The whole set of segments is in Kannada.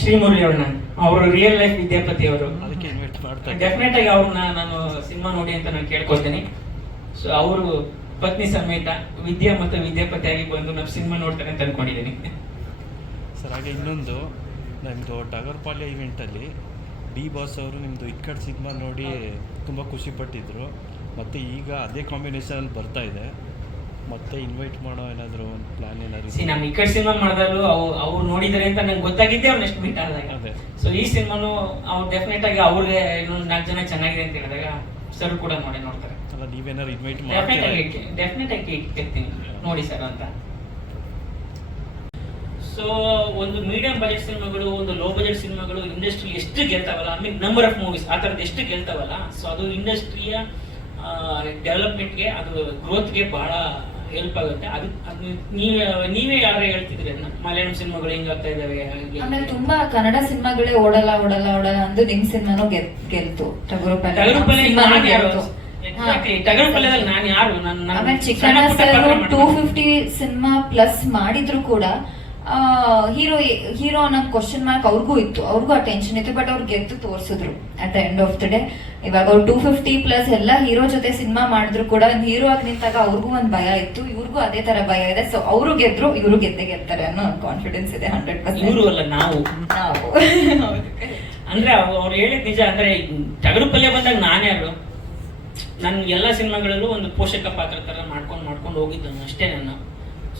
ಶ್ರೀಮುರಳಿ ಅವ್ರನ್ನ ಅವರು ರಿಯಲ್ ಲೈಫ್ ವಿದ್ಯಾಪತಿ ಅವರು. ಡೆಫಿನೆಟ್ ಆಗಿ ಅವ್ರನ್ನ ನಾನು ಸಿನಿಮಾ ನೋಡಿ ಅಂತ ನಾನು ಕೇಳ್ಕೊಳ್ತೀನಿ. ಸೊ ಅವರು ಪತ್ನಿ ಸಮೇತ ವಿದ್ಯಾ ಮತ್ತು ವಿದ್ಯಾಪತಿಯಾಗಿ ಬಂದು ನಾವು ಸಿನಿಮಾ ನೋಡ್ತಾರೆ ಅಂತ ಅನ್ಕೊಂಡಿದ್ದೀನಿ ಸರ್ ಹಾಗೆ ಇನ್ನೊಂದು ನಮ್ಮದು ಟಗರ್ಪಾಳ್ಯ ಇವೆಂಟಲ್ಲಿ ಡಿ ಬಾಸ್ ಅವರು ನಿಮ್ಮದು ಇಕ್ಕಡ ಸಿನಿಮಾ ನೋಡಿ ತುಂಬ ಖುಷಿಪಟ್ಟಿದ್ರು ಮತ್ತು ಈಗ ಅದೇ ಕಾಂಬಿನೇಷನಲ್ಲಿ ಬರ್ತಾ ಇದೆ. ಮತ್ತೆ ಇನ್ವೈಟ್ ಮಾಡೋ ಏನಾದರೂ ಒಂದು ಪ್ಲಾನ್ ಏನಾದರೂ ಸಿ ನಮ್ಮ ಈ ಕಡೆ ಸಿನಿಮಾ ಮಾಡಿದಾಗಲೂ ಅವ್ರು ಅವ್ರು ನೋಡಿದ್ದಾರೆ ಅಂತ ನಂಗೆ ಗೊತ್ತಾಗಿದ್ದೆ ಅವ್ರು ನೆಕ್ಸ್ಟ್ ಮೀಟ್ ಆದಾಗ. ಅದೇ. ಸೊ ಈ ಸಿನಿಮಾನು ಅವ್ರು ಡೆಫಿನೆಟ್ ಆಗಿ ಅವ್ರಿಗೆ ಇನ್ನೊಂದು ನಾಲ್ಕು ಜನ ಚೆನ್ನಾಗಿದೆ ಅಂತ ಹೇಳಿದಾಗ ಸರ್ ಕೂಡ ನೋಡಿ ನೋಡ್ತಾರೆ. ಅಲ್ಲ ನೀವೇನಾದ್ರು ಇನ್ವೈಟ್ ಡೆಫಿನೆಟ್ ಮಾಡ್ತೀರಾ? ಆಗಿ ಡೆಫಿನೆಟ್ ಆಗಿ ನೋಡಿ ಸರ್ ಅಂತ. ಸೊ ಒಂದು ಮೀಡಿಯಂ ಬಜೆಟ್ ಸಿನಿಮಾಗಳು ಒಂದು ಲೋ ಬಜೆಟ್ ಸಿನಿಮಾಗಳು ಇಂಡಸ್ಟ್ರಿ ಎಷ್ಟು ಗೆಲ್ತಾವಲ್ಲ I mean number of movies ಆ ಥರದ್ದು ಎಷ್ಟು ಗೆಲ್ತಾವಲ್ಲ ಸೊ ಅದು ಇಂಡಸ್ಟ್ರಿಯ ಡೆವಲಪ್ಮೆಂಟ್ಗೆ ಅದು ಗ್ರೋತ್ಗೆ ಬಹಳ ಹೆಲ್ಪ್ ಆಗುತ್ತೆ. ಅದು ಅದು ನೀವೇ ನೀವೇ ಯಾರು ಹೇಳ್ತಿದ್ರಿ ಅದನ್ನ? ಮಲಯಾಳಂ ಸಿನಿಮಾಗಳು ಆಗ್ತಾ ಇದಾವೆ ಹಾಗೆ? ಆಮೇಲೆ ತುಂಬಾ ಕನ್ನಡ ಸಿನಿಮಾಗಳೇ ಓಡಲ್ಲ ಓಡಲ್ಲ ಓಡಲ್ಲ ಅಂದು ನಿಮ್ ಸಿನಿಮಾನು ಗೆಲ್ತು. ಟಗರು ಪಲ್ಯ ನಾನು ಯಾರು? Exactly. ಟಗರುಪಲ್ಯದಲ್ಲಿ ನಾನು ಯಾರು? ನನ್ನ Chikkanna two fifty cinema plus ಮಾಡಿದ್ರು ಕೂಡ ಹೀರೋ ಹೀರೋ ಅನ್ನೋ ಕ್ವಶನ್ ಮಾರ್ಕ್ ಅವ್ರಿಗೂ ಇತ್ತು. ಅವ್ರಿಗೂ ಆ ಟೆನ್ಷನ್ ಇತ್ತು ಬಟ್ ಅವ್ರು ಗೆದ್ದು ತೋರಿಸಿದ್ರು at the end of the day ಇವಾಗ ಅವ್ರು ಟೂ ಫಿಫ್ಟಿ ಪ್ಲಸ್ ಎಲ್ಲ ಹೀರೋ ಜೊತೆ ಸಿನಿಮಾ ಮಾಡಿದ್ರು ಕೂಡ ಒಂದು ಹೀರೋ ಆಗಿ ನಿಂತಾಗ ಅವ್ರಿಗೂ ಒಂದು ಭಯ ಇತ್ತು. ಇವ್ರಿಗೂ ಅದೇ ತರ ಭಯ ಇದೆ. ಸೊ ಅವರು ಗೆದ್ರು ಇವರು ಗೆದ್ದೆ ಗೆಲ್ತಾರೆ ಅನ್ನೋ ಒಂದು ಕಾನ್ಫಿಡೆನ್ಸ್ ಇದೆ ಹಂಡ್ರೆಡ್ ಇವರು ಪರ್ಸೆಂಟ್ ಅಲ್ಲ ನಾವು. ನಾವು. ಅಂದ್ರೆ ಅವ್ರು ಹೇಳಿದ್ ನಿಜ ಅಂದ್ರೆ ತಗಡು ಪಲ್ಯ ಬಂದಾಗ ನಾನ್ಯಾರು ನನ್ನ ಎಲ್ಲ ಸಿನಿಮಾಗಳಲ್ಲೂ ಒಂದು ಪೋಷಕ ಪಾತ್ರ ತರ ಮಾಡ್ಕೊಂಡು ಮಾಡ್ಕೊಂಡು ಹೋಗಿದ್ದನು ಅಷ್ಟೇ ನಾನು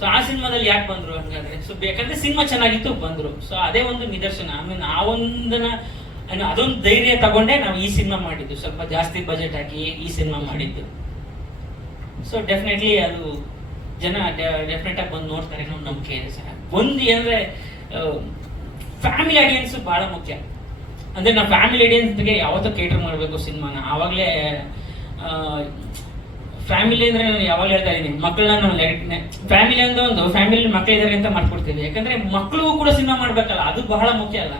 ಸೊ ಆ ಸಿನಿಮಾದಲ್ಲಿ ಯಾಕೆ ಬಂದ್ರು ಹಂಗಾದ್ರೆ? ಸೊ ಬೇಕಂದ್ರೆ ಸಿನಿಮಾ ಚೆನ್ನಾಗಿತ್ತು, ಬಂದ್ರು. ಸೊ ಅದೇ ಒಂದು ನಿದರ್ಶನ. ಐ ಮೀನ್ ಆ ಒಂದನ್ನ ಏನು ಅದೊಂದು ಧೈರ್ಯ ತಗೊಂಡೆ ನಾವು ಈ ಸಿನಿಮಾ ಮಾಡಿದ್ದು. ಸ್ವಲ್ಪ ಜಾಸ್ತಿ ಬಜೆಟ್ ಹಾಕಿ ಈ ಸಿನಿಮಾ ಮಾಡಿದ್ದು. ಸೊ ಡೆಫಿನೆಟ್ಲಿ ಅದು ಜನ ಡೆಫಿನೆಟ್ ಆಗಿ ಬಂದು ನೋಡ್ತಾರೆ ಅನ್ನೋ ನಂಬಿಕೆ ಇದೆ ಸರ್ ಒಂದು ಏನಂದ್ರೆ ಫ್ಯಾಮಿಲಿ ಆಡಿಯನ್ಸ್ ಬಹಳ ಮುಖ್ಯ. ಅಂದ್ರೆ ನಾವು ಫ್ಯಾಮಿಲಿ ಆಡಿಯನ್ಸ್ಗೆ ಯಾವತ್ತೂ ಕೇಟರ್ ಮಾಡಬೇಕು ಸಿನಿಮಾನ. ಆವಾಗಲೇ ಫ್ಯಾಮಿಲಿ ಅಂದ್ರೆ ನಾನು ಯಾವಾಗ ಹೇಳ್ತಾ ಇದ್ದೀನಿ ಮಕ್ಕಳನ್ನ ನಾವು ಫ್ಯಾಮಿಲಿ ಅಂದ್ರೆ ಒಂದು ಫ್ಯಾಮಿಲಿ ಮಕ್ಕಳಿದ್ದಾರೆ ಅಂತ ಮಾಡ್ಕೊಡ್ತೀವಿ. ಯಾಕಂದ್ರೆ ಮಕ್ಕಳು ಕೂಡ ಸಿನಿಮಾ ಮಾಡ್ಬೇಕಲ್ಲ ಅದು ಬಹಳ ಮುಖ್ಯ ಅಲ್ಲ.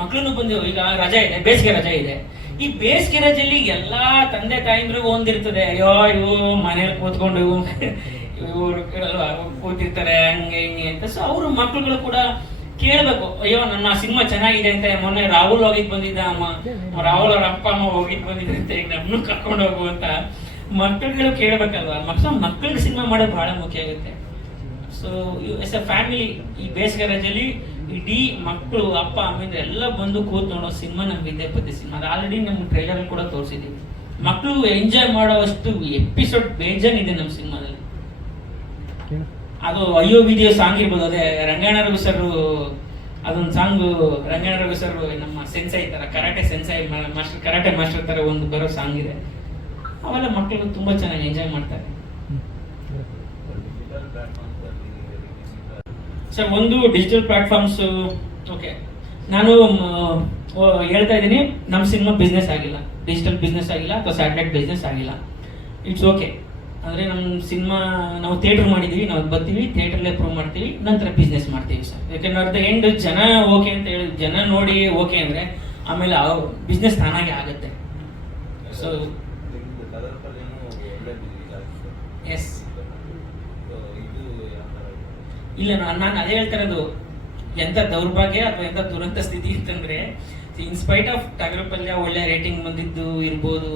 ಮಕ್ಕಳನ್ನು ಬಂದು ಈಗ ರಜಾ ಇದೆ ಬೇಸಿಗೆ ರಜಾ ಇದೆ. ಈ ಬೇಸಿಗೆ ರಜೆಯಲ್ಲಿ ಎಲ್ಲಾ ತಂದೆ ತಾಯಿಂದ್ರಿಗೂ ಒಂದಿರ್ತದೆ ಅಯ್ಯೋ ಇವು ಮನೇಲಿ ಕೂತ್ಕೊಂಡು ಇವರು ಅಲ್ವಾ, ಕೂತಿರ್ತಾರೆ ಹಂಗೆ ಹಿಂಗೆ ಅಂತ. ಸೊ ಅವ್ರ ಮಕ್ಕಳುಗಳು ಕೂಡ ಕೇಳ್ಬೇಕು ಅಯ್ಯೋ ನನ್ನ ಸಿನಿಮಾ ಚೆನ್ನಾಗಿದೆ ಅಂತ. ಮೊನ್ನೆ ರಾಹುಲ್ ಹೋಗಿದ್ ಬಂದಿದ್ದ ಅಮ್ಮ ರಾಹುಲ್ ಅವ್ರ ಅಪ್ಪ ಅಮ್ಮ ಹೋಗಿದ್ ಬಂದಿದ್ದೆ ಅಂತ ಈಗ ನಮ್ಮನ್ನು ಕರ್ಕೊಂಡು ಹೋಗು ಅಂತ. ಮಕ್ಕಳುಗಳು ಕೇಳ್ಬೇಕಲ್ವಾ? ಮಕ್ಕಳ ಮಕ್ಕಳಿಗೆ ಸಿನಿಮಾ ಮಾಡೋದು ಬಹಳ ಮುಖ್ಯ ಆಗುತ್ತೆ. ಸೊ ಎಸ್ ಎ ಫ್ಯಾಮಿಲಿ ಈ ಬೇಸಿಗೆ ರಜೆಯಲ್ಲಿ ಇಡೀ ಮಕ್ಕಳು ಅಪ್ಪ, ಅಮ್ಮ ಎಲ್ಲ ಬಂದು ಕೂತ್ ನೋಡೋ ಸಿನಿಮಾ ನಮ್ಗೆ ವಿದ್ಯಾಪತಿ ಸಿನಿಮಾ. ಅದು ಆಲ್ರೆಡಿ ನಮ್ಮ ಟ್ರೈಲರ್ ಕೂಡ ತೋರಿಸಿದ್ದೀವಿ ಮಕ್ಕಳು ಎಂಜಾಯ್ ಮಾಡೋವಷ್ಟು ಎಪಿಸೋಡ್ ಬೇಜಾನಿದೆ ಇದೆ ನಮ್ಮ ಸಿನಿಮಾದಲ್ಲಿ. ಅದು ಅಯ್ಯೋ ವಿಡಿಯೋ ಸಾಂಗ್ ಇರ್ಬೋದು. ಅದೇ ರಂಗಾಯಣ ರವಿ ಸರ್ ಅದೊಂದು ಸಾಂಗ್ ರಂಗಾಯಣ ರವಿ ಸರ್ ನಮ್ಮ ಸೆನ್ಸೈ ತರ, karate sensei master karate master ತರ ಒಂದು ಬರೋ ಸಾಂಗ್ ಇದೆ. ಅವೆಲ್ಲ ಮಕ್ಕಳು ತುಂಬಾ ಚೆನ್ನಾಗಿ ಎಂಜಾಯ್ ಮಾಡ್ತಾರೆ. ಸರ್, ಒಂದು ಡಿಜಿಟಲ್ ಪ್ಲಾಟ್ಫಾರ್ಮ್ಸ್ ಓಕೆ ನಾನು ಹೇಳ್ತಾ ಇದ್ದೀನಿ ನಮ್ಮ ಸಿನಿಮಾ ಬಿಸ್ನೆಸ್ ಆಗಿಲ್ಲ. ಡಿಜಿಟಲ್ ಬಿಸ್ನೆಸ್ ಆಗಿಲ್ಲ ಅಥವಾ ಸ್ಯಾಟಲೈಟ್ ಬಿಸ್ನೆಸ್ ಆಗಿಲ್ಲ. ಇಟ್ಸ್ ಓಕೆ ಅಂದರೆ ನಮ್ಮ ಸಿನಿಮಾ ನಾವು ಥಿಯೇಟರ್ ಮಾಡಿದ್ದೀವಿ, ನಾವು ಬರ್ತೀವಿ ಥಿಯೇಟ್ರಲ್ಲೇ ಪ್ರೂವ್ ಮಾಡ್ತೀವಿ, ನಂತರ ಬಿಸ್ನೆಸ್ ಮಾಡ್ತೀವಿ ಸರ್. ಯಾಕಂದ್ರೆ ಅರ್ಧ ಎಂಡ್ ಜನ ಓಕೆ ಅಂತ ಹೇಳಿ, ಜನ ನೋಡಿ ಓಕೆ ಅಂದರೆ ಆಮೇಲೆ ಬಿಸ್ನೆಸ್ ತಾನಾಗೆ ಆಗುತ್ತೆ. ಸೊ ಎಸ್ ಇಲ್ಲ, ನಾನು ನಾನು ಅದೇ ಹೇಳ್ತಾ ಇರೋದು, ಎಂತ ದೌರ್ಭಾಗ್ಯ ಅಥವಾ ಎಂತ ದುರಂತ ಸ್ಥಿತಿ ಅಂತಂದ್ರೆ ಇನ್ಸ್ಪೈಟ್ ಆಫ್ ಟಗರ ಪಲ್ಯ ಒಳ್ಳೆ ರೇಟಿಂಗ್ ಬಂದಿದ್ದು ಇರ್ಬೋದು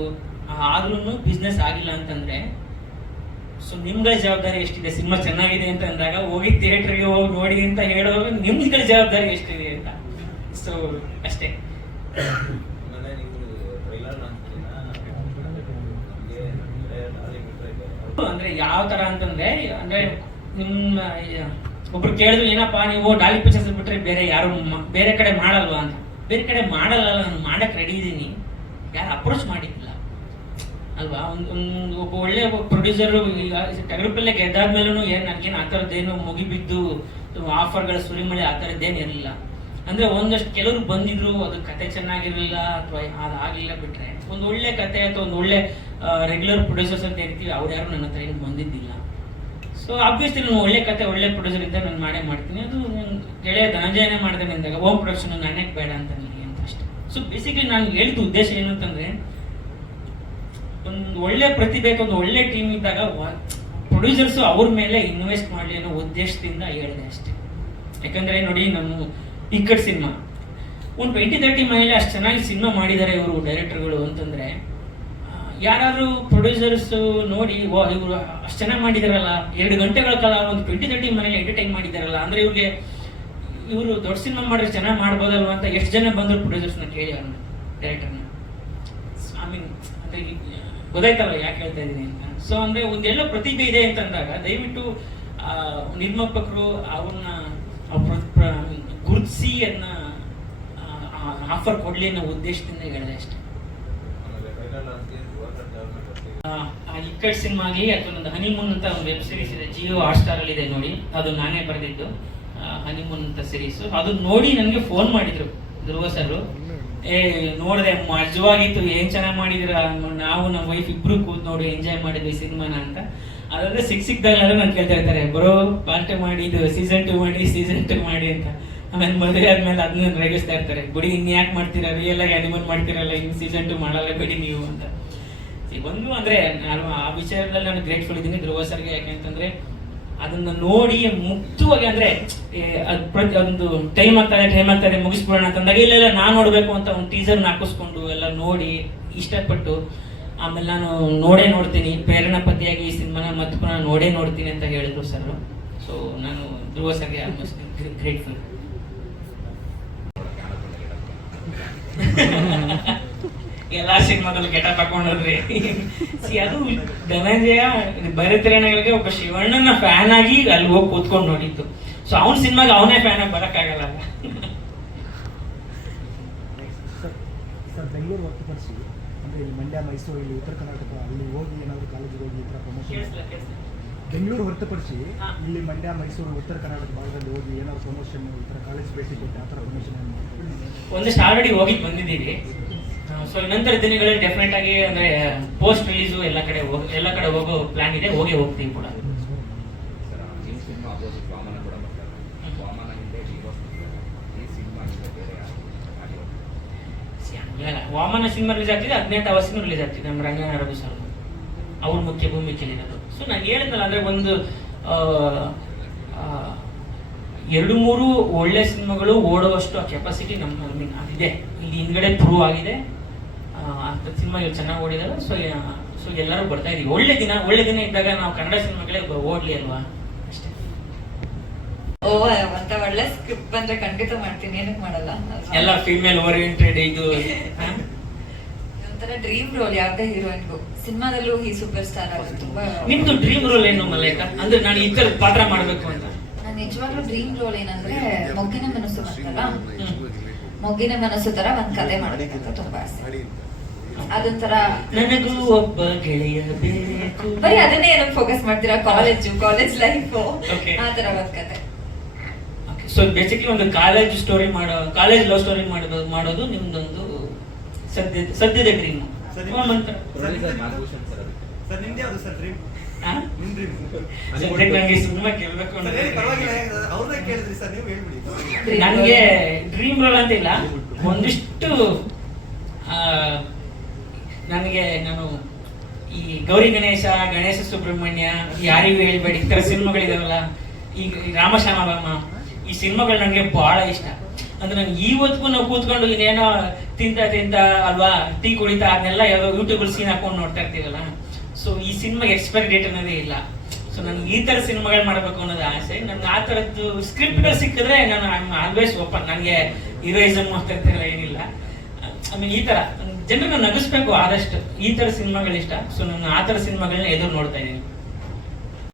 ಆದ್ರೂ ಬಿಸ್ನೆಸ್ ಆಗಿಲ್ಲ ಅಂತಂದ್ರೆ ಸೊ ನಿಮ್ಗಳ ಜವಾಬ್ದಾರಿ ಎಷ್ಟಿದೆ? ಸಿನಿಮಾ ಚೆನ್ನಾಗಿದೆ ಅಂತ ಅಂದಾಗ ಹೋಗಿ ಥಿಯೇಟರ್ಗೆ ಹೋಗಿ ನೋಡಿ ಅಂತ ಹೇಳುವಾಗ ನಿಮ್ಗಳ ಜವಾಬ್ದಾರಿ ಎಷ್ಟಿದೆ ಅಂತ. ಸೊ ಅಷ್ಟೇ. ಅಂದ್ರೆ ಯಾವ ತರ ಅಂತಂದ್ರೆ, ಅಂದ್ರೆ ನಿಮ್ಮ ಒಬ್ರು ಕೇಳಿದ್ರು, ಏನಪ್ಪಾ ನೀವು ಡಾಲಿ ಪಿಕ್ಚರ್ಸ್ ಬಿಟ್ರೆ ಬೇರೆ ಯಾರು ಬೇರೆ ಕಡೆ ಮಾಡಲ್ವಾ? ಅಂತ. ಬೇರೆ ಕಡೆ ಮಾಡಲ್ಲ ನಾನು ಮಾಡಕ್ ರೆಡಿ ಇದ್ದೀನಿ. ಯಾರು ಅಪ್ರೋಚ್ ಮಾಡಿಲ್ಲ. ಅಲ್ವಾ? ಒಂದು ಒಬ್ಬ ಒಳ್ಳೆ ಪ್ರೊಡ್ಯೂಸರ್ ಈಗ ಟಗರುಪಲ್ಲೆ ಗೆದ್ದಾದ್ಮೇಲೂ ಏನ್, ನನಗೇನು ಆ ಥರದ್ದೇನು ಮುಗಿಬಿದ್ದು ಆಫರ್ಗಳ ಸುರಿಮಳೆ ಆ ಥರದ್ದೇನು ಇರಲಿಲ್ಲ. ಅಂದ್ರೆ ಒಂದಷ್ಟು ಕೆಲವರು ಬಂದಿದ್ರು, ಅದು ಕತೆ ಚೆನ್ನಾಗಿರ್ಲಿಲ್ಲ, ಅಥವಾ ಅದಾಗಲಿಲ್ಲ ಬಿಟ್ರೆ. ಒಂದು ಒಳ್ಳೆ ಕತೆ ಅಥವಾ ಒಂದು ಒಳ್ಳೆ ರೆಗ್ಯುಲರ್ ಪ್ರೊಡ್ಯೂಸರ್ಸ್ ಅಂತ ಹೇಳ್ತೀವಿ, ಅವ್ರು ಯಾರು ನನ್ನ ಹತ್ರ ಏನು ಬಂದಿದ್ದಿಲ್ಲ. ಸೊ ಆಬ್ವಿಯಸ್ಲಿ ನಾನು ಒಳ್ಳೆ ಕತೆ, ಒಳ್ಳೆ ಪ್ರೊಡ್ಯೂಸರ್ ಇದ್ದ ನಾನು ಮಾಡೇ ಮಾಡ್ತೀನಿ. ಅದು ನನ್ನ ಗೆಳೆಯ ಧನಂಜಯನೇ ಮಾಡಿದೆ ಅಂದಾಗ ಓಮ್ ಪ್ರೊಡಕ್ಷನ್ ನಾನೇಕ್ ಬೇಡ ಅಂತ ನನಗೆ ಅಂತ ಅಷ್ಟೆ. ಸೊ ಬೇಸಿಕಲಿ ನಾನು ಹೇಳಿದ ಉದ್ದೇಶ ಏನು ಅಂತಂದ್ರೆ, ಒಂದು ಒಳ್ಳೆ ಪ್ರತಿಭೆ ಒಂದು ಒಳ್ಳೆ ಟೀಮ್ ಇದ್ದಾಗ ಪ್ರೊಡ್ಯೂಸರ್ಸ್ ಅವ್ರ ಮೇಲೆ ಇನ್ವೆಸ್ಟ್ ಮಾಡಲಿ ಅನ್ನೋ ಉದ್ದೇಶದಿಂದ ಹೇಳಿದೆ ಅಷ್ಟೇ. ಯಾಕಂದ್ರೆ ನೋಡಿ ನಾನು ಇಕ್ಕಟ್ ಸಿನಿಮಾ ಒಂದು ಟ್ವೆಂಟಿ ತರ್ಟಿ ಮನೇಲಿ ಅಷ್ಟು ಚೆನ್ನಾಗಿ ಸಿನಿಮಾ ಮಾಡಿದ್ದಾರೆ ಇವರು ಡೈರೆಕ್ಟರ್ಗಳು ಅಂತಂದ್ರೆ ಯಾರಾದ್ರೂ ಪ್ರೊಡ್ಯೂಸರ್ಸ್ ನೋಡಿ ವಾ ಇವರು ಅಷ್ಟು ಚೆನ್ನಾಗಿ ಮಾಡಿದಾರಲ್ಲ. ಎರಡು ಗಂಟೆಗಳ ಕಾಲ ಒಂದು ಟ್ವೆಂಟಿ ತರ್ಟಿ ಮನೇಲಿ ಎಂಟರ್ಟೈನ್ ಮಾಡಿದಾರಲ್ಲ. ಅಂದ್ರೆ ಇವ್ರಿಗೆ ಇವರು ದೊಡ್ಡ ಸಿನಿಮಾ ಮಾಡಿದ್ರೆ ಚೆನ್ನಾಗಿ ಮಾಡ್ಬೋದಲ್ವಾ ಅಂತ ಎಷ್ಟು ಜನ ಬಂದ್ರು ಪ್ರೊಡ್ಯೂಸರ್ಸ್ನ ಕೇಳಿ ಅವ್ರನ್ನ ಡೈರೆಕ್ಟರ್ನ ಐ ಮೀನ್ ಅಂದ್ರೆ ಗೊತ್ತಾಯ್ತಲ್ಲ ಯಾಕೆ ಹೇಳ್ತಾ ಇದ್ದೀನಿ ಅಂತ. ಸೊ ಅಂದ್ರೆ ಒಂದೆಲ್ಲ ಪ್ರತಿಭೆ ಇದೆ ಅಂತ ಅಂದಾಗ ದಯವಿಟ್ಟು ನಿರ್ಮಾಪಕರು ಅವ್ರನ್ನ ಗುರುತಿಸಿ ಅದನ್ನ ಆಫರ್ ಕೊಡಲಿ ಅನ್ನೋ ಉದ್ದೇಶದಿಂದ ಹೇಳಿದೆ ಅಷ್ಟೇ. ಇಕ್ಕಟ್ ಸಿನಿಮಾ ಆಗಲಿ ಅಥವಾ ಒಂದು ಹನಿಮೂನ್ ಅಂತ ಒಂದು ವೆಬ್ ಸೀರೀಸ್ ಇದೆ. ಜಿಯೋ ಹಾಟ್ ಇದೆ ನೋಡಿ. ಅದು ನಾನೇ ಬರೆದಿದ್ದು. ಹನಿಮೂನ್ ಅಂತ ಸೀರೀಸ್ ಅದು ನೋಡಿ ನನಗೆ ಫೋನ್ ಮಾಡಿದ್ರು ಧ್ರುವ ಸರ್ ಏ, ನೋಡಿದೆ ಮಜವಾಗಿತ್ತು ಏನ್ ಚೆನ್ನಾಗಿ ಮಾಡಿದಿರ? ನಾವು ನಮ್ಮ ವೈಫ್ ಇಬ್ರು ಕೂತ್ ನೋಡಿ ಎಂಜಾಯ್ ಮಾಡಿದ್ವಿ ಸಿನಿಮಾನ ಅಂತ. ಅದಾದ್ರೆ ಸಿಕ್ ಸಿಕ್ದಾಗ ನಾನು ಕೇಳ್ತಾ ಇರ್ತಾರೆ, ಬರೋ, ಪಾರ್ಟಿ ಮಾಡಿ, ಇದು ಸೀಸನ್ ಟು ಮಾಡಿ ಸೀಸನ್ ಟು ಮಾಡಿ ಅಂತ. ಆಮೇಲೆ ಮದುವೆ ಆದ್ಮೇಲೆ ಅದನ್ನ ರೇಗಿಸ್ತಾ ಇರ್ತಾರೆ. ಬಿಡಿ, ಇನ್ ಯಾಕೆ ಮಾಡ್ತೀರಾ? ರಿಯಲ್ ಆಗಿ ಅನಿಮಲ್ ಮಾಡ್ತೀರಲ್ಲ, ಇನ್ ಸೀಸನ್ ಟು ಮಾಡಲ್ಲ, ಬಿಡಿ ನೀವು ಅಂತ. ಒಂದು ಅಂದ್ರೆ ನಾನು ಆ ವಿಷಯದಲ್ಲಿ ನಾನು ಗ್ರೇಟ್ಫುಲ್ ಇದ್ದೀನಿ ಧ್ರುವ ಸರ್ಗೆ. ಯಾಕೆಂತಂದ್ರೆ ಅದನ್ನ ನೋಡಿ ಮುಕ್ತವಾಗಿ ಅಂದ್ರೆ ಒಂದು ಟೈಮ್ ಆಗ್ತದೆ ಟೈಮ್ ಆಗ್ತದೆ, ಮುಗಿಸ್ಬಿಡೋಣ ಅಂತಂದಾಗ ಇಲ್ಲ ಇಲ್ಲ, ನಾನು ನೋಡಬೇಕು ಅಂತ ಒಂದು ಟೀಸರ್ ಹಾಕಿಸ್ಕೊಂಡು ಎಲ್ಲ ನೋಡಿ ಇಷ್ಟಪಟ್ಟು ಆಮೇಲೆ ನಾನು ನೋಡೇ ನೋಡ್ತೀನಿ. ಪ್ರೇರಣಾ ಪತಿಯಾಗಿ ಈ ಸಿನಿಮಾನ ಮತ್ತೆ ಪುನಃ ನೋಡೇ ನೋಡ್ತೀನಿ ಅಂತ ಹೇಳಿದ್ರು ಸರ್ ಸೊ ನಾನು ಧ್ರುವ ಸರ್ಗೆ ಆಲ್ಮೋಸ್ಟ್ ಗ್ರೇಟ್ಫುಲ್ ಎಲ್ಲಾ ಸಿನಿಮಾದಲ್ಲಿ ಗೆಟ ತಕೊಂಡ್ರಿ ಸಿ ಅದು ಧನಂಜಯ ಭರತ್ರೇಣಗಳಿಗೆ ಒಬ್ಬ ಶಿವಣ್ಣನ ಫ್ಯಾನ್ ಆಗಿ ಅಲ್ಲಿ ಹೋಗಿ ಕೂತ್ಕೊಂಡು ನೋಡಿದ್ದು. ಸೊ ಅವ್ನ ಸಿನಿಮಾಗೆ ಅವನೇ ಫ್ಯಾನ್ ಆಗಿ ಬರಕ್ಕಾಗಲ್ಲ ಬೆಂಗಳೂರು ಹೊರತುಪಡಿಸಿ ಅಂದ್ರೆ ಇಲ್ಲಿ ಮಂಡ್ಯ ಮೈಸೂರು ಇಲ್ಲಿ ಉತ್ತರ ಕರ್ನಾಟಕ ಅಲ್ಲಿ ಹೋಗಿ ಏನಾದರೂ ಕಾಲೇಜಿಗೆ ಹೋಗಿ ಈ ಥರ ಪ್ರಮೋಷನ್ ಬೆಂಗಳೂರು ಹೊರತುಪಡಿಸಿ ಇಲ್ಲಿ ಮಂಡ್ಯ ಮೈಸೂರು ಉತ್ತರ ಕರ್ನಾಟಕ ಭಾಗದಲ್ಲಿ ಹೋಗಿ ಏನಾದ್ರು ಪ್ರಮೋಷನ್ ಈ ಥರ ಕಾಲೇಜ್ ಭೇಟಿ ಕೊಟ್ಟು ಆ ಥರ ಪ್ರಮೋಷನ್ ಒಂದಿಷ್ಟು ಆಲ್ರೆಡಿ ಹೋಗಿ ಬಂದಿದ್ದೀವಿ. ಸೊ ನಂತರ ದಿನಗಳಲ್ಲಿ ಡೆಫಿನೆಟ್ ಆಗಿ ಅಂದ್ರೆ ಪೋಸ್ಟ್ ರಿಲೀಸು ಎಲ್ಲ ಕಡೆ ಹೋಗ್ ಎಲ್ಲ ಕಡೆ ಹೋಗೋ ಪ್ಲಾನ್ ಇದೆ ಹೋಗಿ ಹೋಗ್ತೀವಿ ಕೂಡ. ವಾಮನ ಸಿನಿಮಾ ರಿಲೀಸ್ ಆಗ್ತಿದೆ ಹದಿನೆಂಟು ಅವರ್ಸಿನೂ ರಿಲೀಸ್ ಆಗ್ತಿದೆ ನಮ್ಮ ರಂಗನ ರಘು ಸರ್ ಅವ್ರ ಮುಖ್ಯ ಭೂಮಿಕೆಯಲ್ಲಿರೋದು ಸೊ ನಾನು ಹೇಳಿದ್ನಲ್ಲ ಅಂದ್ರೆ ಒಂದು ಆ, ಆ, ಎರಡು ಮೂರು ಒಳ್ಳೆ ಸಿನಿಮಾಗಳು ಓಡುವಷ್ಟು ಕೆಪಾಸಿಟಿ ನಮ್ಮ ಇದೆ ಇಲ್ಲಿ ಹಿಂದ್ಗಡೆ ಪ್ರೂವ್ ಆಗಿದೆ. ಆ, ಅಂತ ಸಿನಿಮಾಗಳು ಚೆನ್ನಾಗಿ ಓಡಿದಾವೆ ಸೊ ಸೊ ಎಲ್ಲರೂ ಬರ್ತಾ ಇದೀವಿ. ಒಳ್ಳೆ ದಿನ ಒಳ್ಳೆ ದಿನ ಇದ್ದಾಗ ನಾವು ಕನ್ನಡ ಸಿನಿಮಾಗಳೇ ಓಡ್ಲಿ ಅಲ್ವಾ? ಅಷ್ಟೇ. ಓ ಅಂತ ಒಳ್ಳೆ ಸ್ಕ್ರಿಪ್ಟ್ ಬಂದ್ರೆ ಖಂಡಿತ ಮಾಡ್ತೀನಿ. ಏನಕ್ಕೆ ಮಾಡಲ್ಲ? ಎಲ್ಲ ಫೀಮೇಲ್ ಓರಿಯೆಂಟೆಡ್ ಇದು? ಒಂಥರ ಡ್ರೀಮ್ ರೋಲ್ ಯಾವ್ದೇ ಹೀರೋಯಿನ್ಗೂ ಸಿನಿಮಾದಲ್ಲೂ ಈ ಸೂಪರ್ ಸ್ಟಾರ್ ತುಂಬಾ ನಿಮ್ದು ಡ್ರೀಮ್ ರೋಲ್ ಏನು ಮಲ್ಲೇಕ? ಅಂದ್ರೆ ನಾನು ಈ ತರ ಪಾತ್ರ ಮಾಡ್ಬೇಕು ಅಂತ. ನಾನು ನಿಜವಾಗ್ಲೂ ಡ್ರೀಮ್ ರೋಲ್ ಏನಂದ್ರೆ ಮೊಗ್ಗಿನ ಮನಸ್ಸು ಬಂತಲ್ಲ ಹ್ಮ್. ಮೊಗ್ಗಿನ ಮನಸ್ಸು ತರ ಒಂದ್ ಕಲೆ ಮಾಡ್ಬೇಕಂತ ತುಂಬಾ ಆಸೆ. ಅದೊಂಥರ ನನಗೂ ಒಬ್ಬ ಗೆಳೆಯ ಬೇಕು. ಬರೀ ಅದನ್ನೇ ಏನೋ ಫೋಕಸ್ ಮಾಡ್ತೀರಾ? College college life. ಆ ತರ ಒಂದ್ ಕತೆ. ಸೊ ಬೇಸಿಕ್ಲಿ ಒಂದು ಕಾಲೇಜ್ ಸ್ಟೋರಿ ಮಾಡೋ ಕಾಲೇಜ್ ಲವ್ ಸ್ಟೋರಿ ಮಾಡೋದು ಮಾಡೋದು ನಿಮ್ದೊಂದು ಸದ್ಯ ಸದ್ಯದ ಡ್ರೀಮ್ ಸರಿ. ಸರ್ ನಿಮ್ದು ಯಾವುದು ಸರ್ ಡ್ರೀಮ್ ಹಾ? ನಿಮ್ಮ ಡ್ರೀಮ್ ಸದ್ಯಕ್ಕೆ ನಂಗೆ ಸಿನಿಮಾ ಗೆಲ್ಬೇಕು ಸರ್ ಹೇಳಿ ಪರವಾಗಿಲ್ಲ ಅನ್ನೋದು ಕೇಳಿದ್ರಿ ಸರ್ ನೀವು ಹೇಳ್ಬಿಡಿ. ನನಗೆ role. ಡ್ರೀಮ್ ರೋಲ್ ಅಂತ ಇಲ್ಲ. ಒಂದಿಷ್ಟು ನನಗೆ ನಾನು ಈ ಗೌರಿ ಗಣೇಶ ಗಣೇಶ ಸುಬ್ರಹ್ಮಣ್ಯ ಯಾರಿಗೂ ಹೇಳ್ಬೇಡಿ. ಈ ಥರ ಸಿನಿಮಾಗಳಿದಾವಲ್ಲ ಈಗ ಈ ರಾಮಶ್ಯಾಮಮ್ಮ ಈ ಸಿನಿಮಾಗಳು ನನಗೆ ಬಹಳ ಇಷ್ಟ. ಅಂದ್ರೆ ನಾನು ಇವತ್ತಿಗೂ ನಾವು ಕೂತ್ಕೊಂಡು ಇನ್ನೇನೋ ತಿಂತ ತಿಂತ ಅಲ್ವಾ ಟೀ ಕುಡಿತಾ ಅದನ್ನೆಲ್ಲ ಯಾವುದೋ ಯೂಟ್ಯೂಬ್ ಸೀನ್ ಹಾಕೊಂಡು ನೋಡ್ತಾ ಇರ್ತೀವಲ್ಲ. ಸೊ ಈ ಸಿನಿಮಾಗೆ ಎಕ್ಸ್ಪೈರಿ ಡೇಟ್ ಅನ್ನೋದೇ ಇಲ್ಲ. ಸೊ ನನ್ಗೆ ಈ ತರ ಸಿನಿಮಾಗಳು ಮಾಡಬೇಕು ಅನ್ನೋದು ಆಸೆ. ನನ್ಗೆ ಆ ತರದ್ದು ಸ್ಕ್ರಿಪ್ಟ್ ಸಿಕ್ಕಿದ್ರೆ ನಾನು ಐ ಆಲ್ವೇಸ್ ಓಪನ್ ನನಗೆ ಹೀರೋಯಿಸಮ್ ಅಂತ ಏನಿಲ್ಲ. ಐ ಮೀನ್ ಈ ತರ ಜನರನ್ನ ನಗಿಸ್ಬೇಕು ಆದಷ್ಟು. ಈ ತರ ಸಿನಿಮಾಗಳು ಇಷ್ಟ ಸೊ ನಾನು ಆ ತರ ಸಿನಿಮಾಗಳನ್ನ ಎದುರು ನೋಡ್ತಾ ಇದ್ದೀನಿ.